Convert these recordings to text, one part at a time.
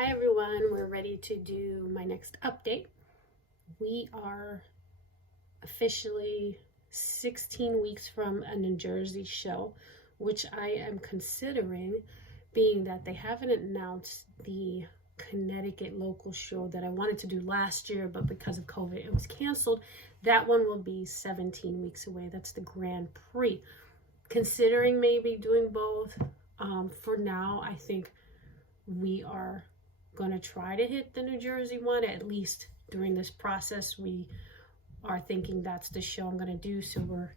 Hi everyone, we're ready to do my next update. We are officially 16 weeks from a New Jersey show, which I am considering, being that they haven't announced the Connecticut local show that I wanted to do last year, but because of COVID it was canceled. That one will be 17 weeks away. That's the Grand Prix. Considering maybe doing both. For now, I think we are going to try to hit the New Jersey one, at least during this process. We are thinking that's the show I'm going to do, so we're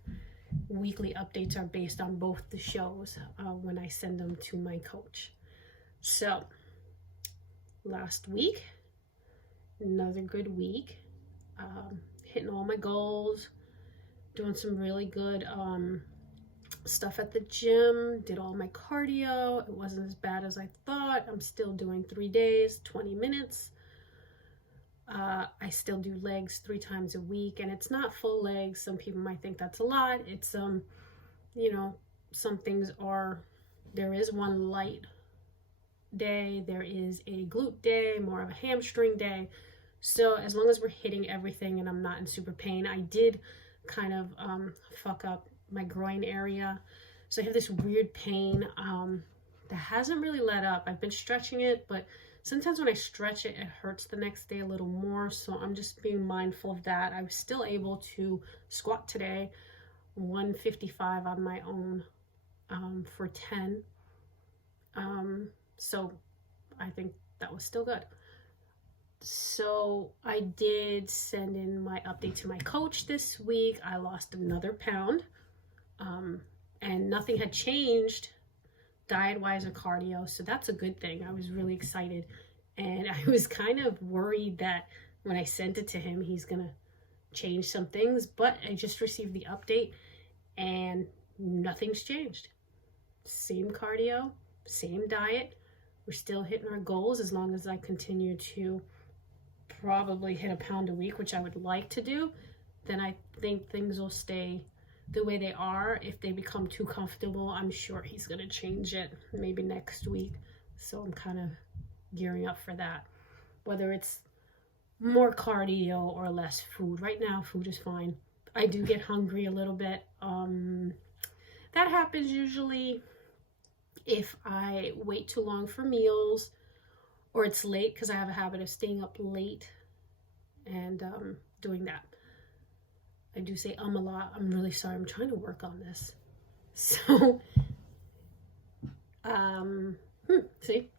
weekly updates are based on both the shows when I send them to my coach. So last week, another good week, hitting all my goals, doing some really good stuff at the gym, did all my cardio. It wasn't as bad as I thought. I'm still doing 3 days, 20 minutes. I still do legs 3 times a week, and it's not full legs. Some people might think that's a lot. It's some things are, there is one light day, there is a glute day, more of a hamstring day. So as long as we're hitting everything and I'm not in super pain. I did kind of fuck up my groin area, so I have this weird pain that hasn't really let up. I've been stretching it, but sometimes when I stretch it, it hurts the next day a little more, so I'm just being mindful of that. I was still able to squat today, 155 on my own for 10, so I think that was still good. So I did send in my update to my coach this week. I lost another pound. And nothing had changed diet-wise or cardio, so that's a good thing. I was really excited, and I was kind of worried that when I sent it to him, he's gonna change some things, but I just received the update, and nothing's changed. Same cardio, same diet. We're still hitting our goals as long as I continue to probably hit a pound a week, which I would like to do. Then I think things will stay the way they are. If they become too comfortable, I'm sure he's going to change it maybe next week. So I'm kind of gearing up for that. Whether it's more cardio or less food. Right now, food is fine. I do get hungry a little bit. That happens usually if I wait too long for meals, or it's late, because I have a habit of staying up late and doing that. I do say a lot. I'm really sorry. I'm trying to work on this. So, see?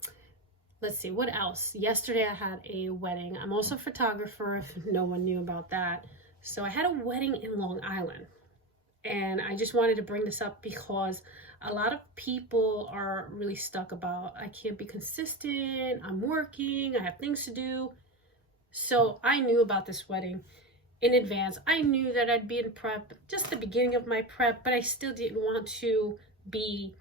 Let's see. What else? Yesterday I had a wedding. I'm also a photographer, if no one knew about that. So I had a wedding in Long Island. And I just wanted to bring this up because a lot of people are really stuck about, I can't be consistent, I'm working, I have things to do. So I knew about this wedding in advance. I knew that I'd be in prep, just the beginning of my prep, but I still didn't want to be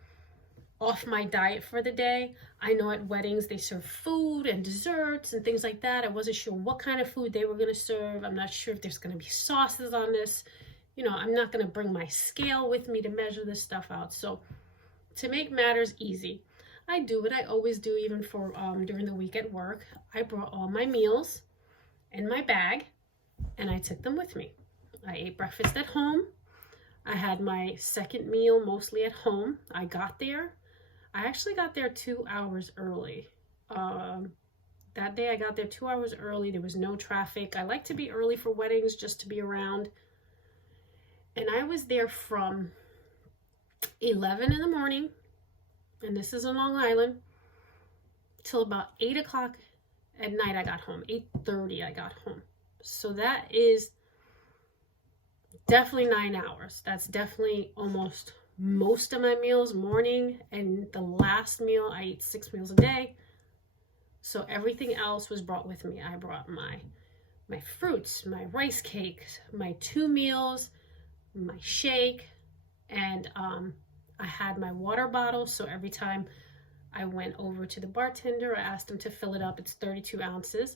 off my diet for the day. I know at weddings they serve food and desserts and things like that. I wasn't sure what kind of food they were going to serve. I'm not sure if there's going to be sauces on this. I'm not going to bring my scale with me to measure this stuff out. So to make matters easy, I do what I always do, even for during the week at work. I brought all my meals in my bag, and I took them with me. I ate breakfast at home. I had my second meal mostly at home. I actually got there 2 hours early. That day I got there 2 hours early. There was no traffic. I like to be early for weddings just to be around. And I was there from 11 in the morning, and this is in Long Island, till about 8 o'clock at night I got home. 8:30 I got home. So that is definitely 9 hours. That's definitely almost most of my meals, morning, and the last meal. I eat 6 meals a day. So everything else was brought with me. I brought my fruits, my rice cakes, my 2 meals, my shake, and I had my water bottle. So every time I went over to the bartender, I asked him to fill it up. It's 32 ounces.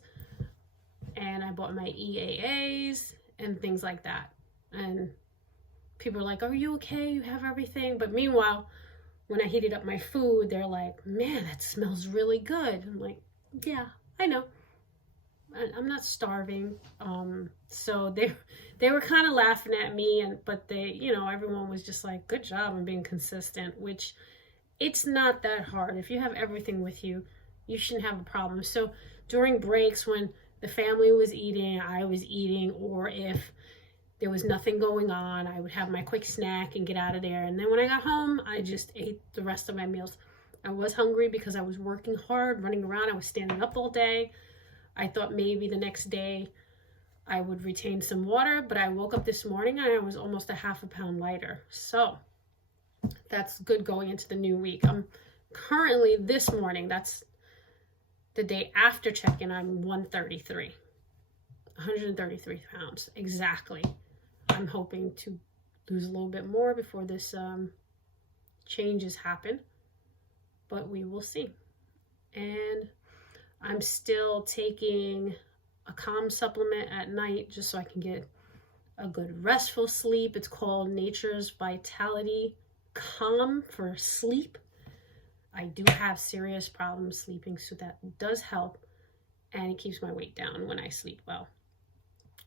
And I bought my EAAs and things like that. And people are like, are you okay? You have everything? But meanwhile, when I heated up my food, they're like, man, that smells really good. I'm like, Yeah, I know. I'm not starving. So they were kind of laughing at me, but everyone was just like, "Good job on being consistent," which it's not that hard. If you have everything with you, you shouldn't have a problem. So during breaks when the family was eating, I was eating, or if there was nothing going on, I would have my quick snack and get out of there. And then when I got home, I just ate the rest of my meals. I was hungry because I was working hard, running around. I was standing up all day. I thought maybe the next day I would retain some water, but I woke up this morning and I was almost a half a pound lighter. So that's good going into the new week. I'm currently this morning, that's the day after check-in, I'm 133 pounds exactly. I'm hoping to lose a little bit more before this changes happen, but we will see. And I'm still taking a calm supplement at night just so I can get a good restful sleep. It's called Nature's Vitality Calm for sleep. I do have serious problems sleeping, so that does help, and it keeps my weight down when I sleep well.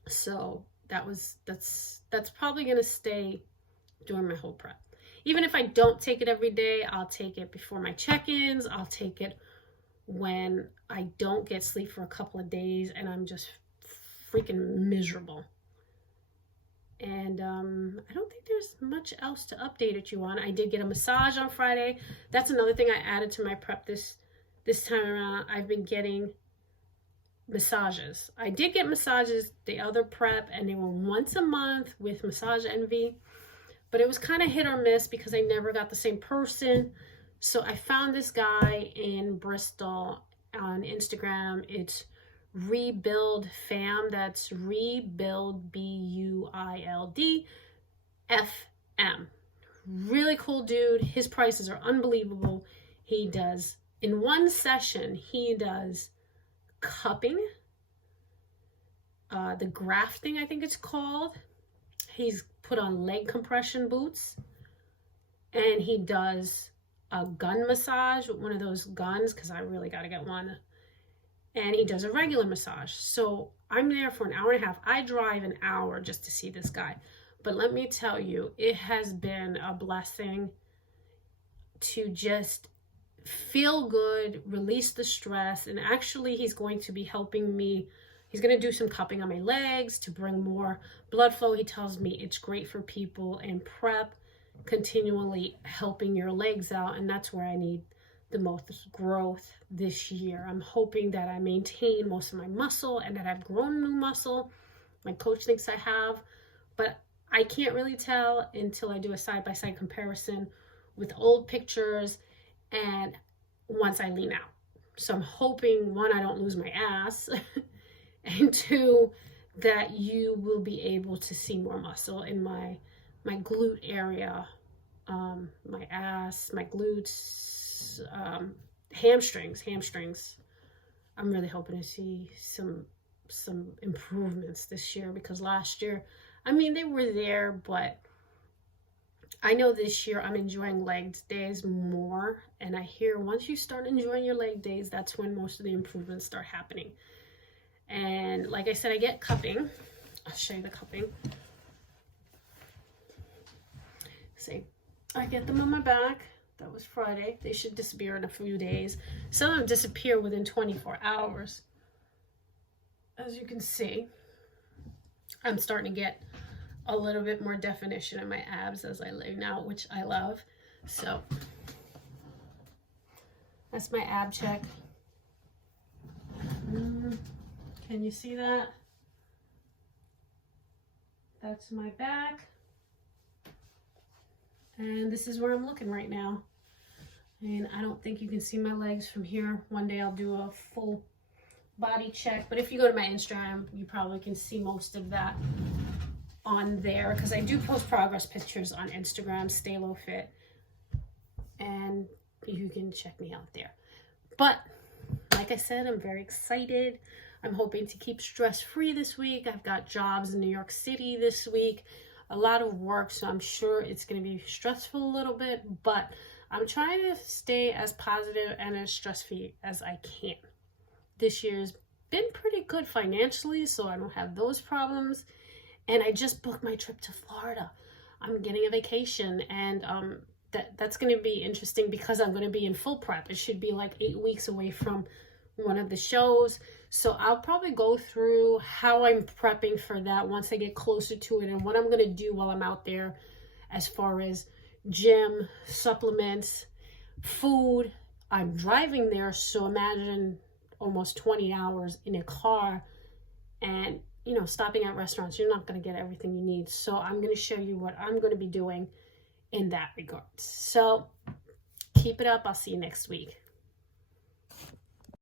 So that's probably gonna stay during my whole prep. Even if I don't take it every day, I'll take it before my check-ins. I'll take it when I don't get sleep for a couple of days and I'm just freaking miserable. And I don't think there's much else to update you on. I did get a massage on Friday. That's another thing I added to my prep this time around. I've been getting massages. I did get massages the other prep, and they were once a month with Massage Envy, but it was kind of hit or miss because I never got the same person. So I found this guy in Bristol on Instagram. It's Rebuild Fam. That's Rebuild BUILD FM. Really cool dude. His prices are unbelievable. He does, in one session, he does cupping, the grafting, I think it's called. He's put on leg compression boots, and he does a gun massage with one of those guns, because I really got to get one. And he does a regular massage. So I'm there for an hour and a half. I drive an hour just to see this guy. But let me tell you, it has been a blessing to just feel good, release the stress. And actually, he's going to be helping me. He's going to do some cupping on my legs to bring more blood flow. He tells me it's great for people in prep, continually helping your legs out. And that's where I need the most growth this year. I'm hoping that I maintain most of my muscle and that I've grown new muscle. My coach thinks I have, but I can't really tell until I do a side-by-side comparison with old pictures and once I lean out. So I'm hoping, one, I don't lose my ass, and two, that you will be able to see more muscle in my glute area, my ass, my glutes, hamstrings. I'm really hoping to see some improvements this year, because last year, I mean, they were there, but I know this year I'm enjoying leg days more, and I hear once you start enjoying your leg days, that's when most of the improvements start happening. And like I said, I get cupping. I'll show you the cupping. See, I get them on my back. That was Friday. They should disappear in a few days. Some of them disappear within 24 hours. As you can see, I'm starting to get a little bit more definition in my abs as I lean out, which I love. So that's my ab check. Can you see that? That's my back. And this is where I'm looking right now. And I don't think you can see my legs from here. One day I'll do a full body check. But if you go to my Instagram, you probably can see most of that on there, because I do post progress pictures on Instagram, Stay Low Fit. And you can check me out there. But like I said, I'm very excited. I'm hoping to keep stress-free this week. I've got jobs in New York City this week. A lot of work, so I'm sure it's going to be stressful a little bit, but I'm trying to stay as positive and as stress-free as I can. this year's been pretty good financially, so I don't have those problems. And I just booked my trip to Florida. I'm getting a vacation, and that's going to be interesting because I'm going to be in full prep. It should be like 8 weeks away from one of the shows. So I'll probably go through how I'm prepping for that once I get closer to it, and what I'm going to do while I'm out there as far as gym, supplements, food. I'm driving there, so imagine almost 20 hours in a car, and stopping at restaurants. You're not going to get everything you need. So I'm going to show you what I'm going to be doing in that regard. So keep it up. I'll see you next week.